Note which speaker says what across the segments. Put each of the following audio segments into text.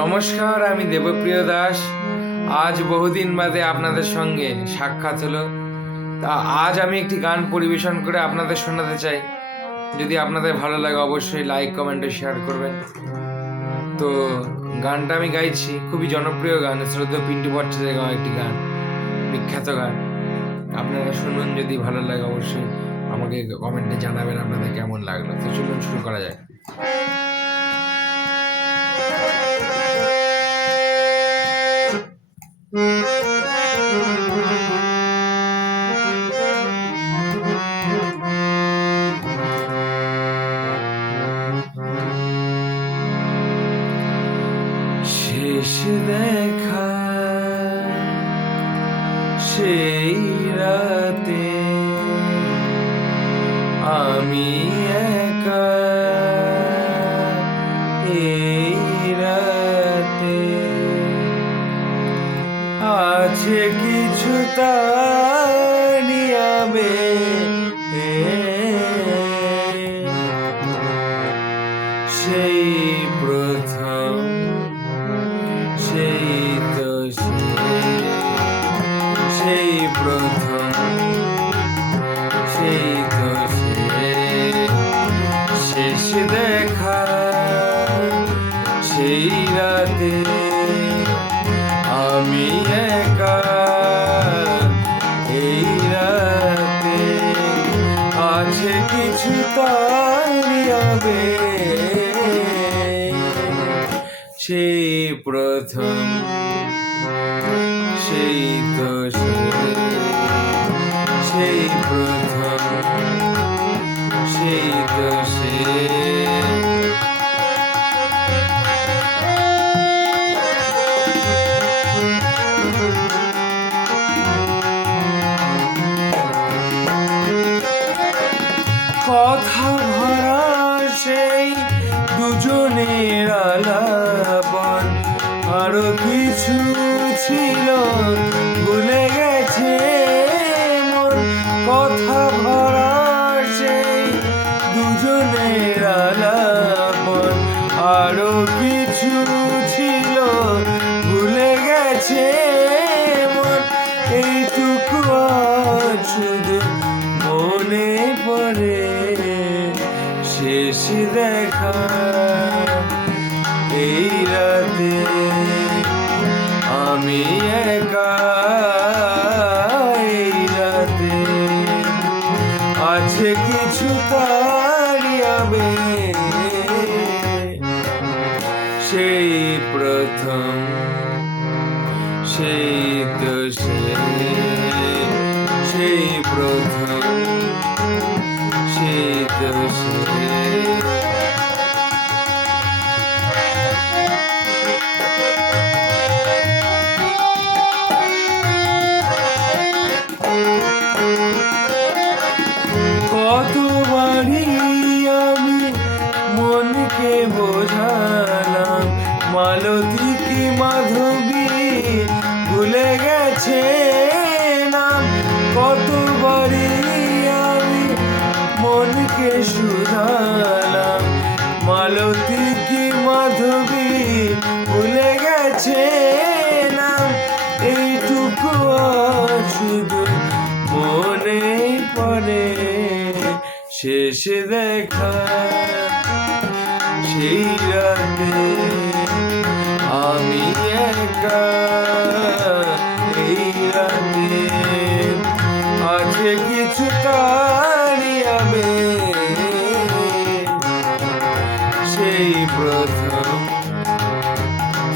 Speaker 1: নমস্কার, আমি দেবপ্রিয় দাস। আজ বহুদিন বাদে আপনাদের সঙ্গে সাক্ষাৎ হলো। তা আজ আমি একটি গান পরিবেশন করে আপনাদের শোনাতে চাই। যদি আপনাদের ভালো লাগে অবশ্যই লাইক, কমেন্ট শেয়ার করবেন। তো গানটা আমি গাইছি, খুবই জনপ্রিয় গান, শ্রদ্ধা পিন্টু ভট্টাচার্যের গাওয়া একটি গান, বিখ্যাত গান। আপনারা শুনুন, যদি ভালো লাগে অবশ্যই আমাকে কমেন্টে জানাবেন আপনাদের কেমন লাগল। তো চলুন শুরু করা যায় শেষ দেখা সেই রাতে আমি একা এই আছে কিছু তারিয়াবে সেই প্রথম সেই তো সেই প্রথম। দুজনের আলাপন। আরও কিছু ছিল, ভুলে গেছে মন। কথা ভরা সেই দুজনের আলাপন। আরও কিছু ছিল, ভুলে গেছে মন। এইটুকু শুধু মনে পড়ে। শেষ দেখা আমি একা এই রাতে। আছে কিছু সেই প্রথম সেই তো সেই প্রথম। মালতী কি মাধবী? ভুলে গেছে নাম? কতবারই আমি মনকে শুধালাম? মালতী কি মাধবী? ভুলে গেছে নাম? এইটুকু শুধু মনে পড়ে। শেষ দেখা, সেই রাতে এই রাতে আছে কিছু তারিয়াবে সেই প্রথম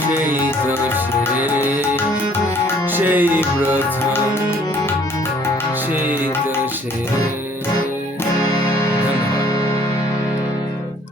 Speaker 1: সেই তো সেই প্রথম সেই সে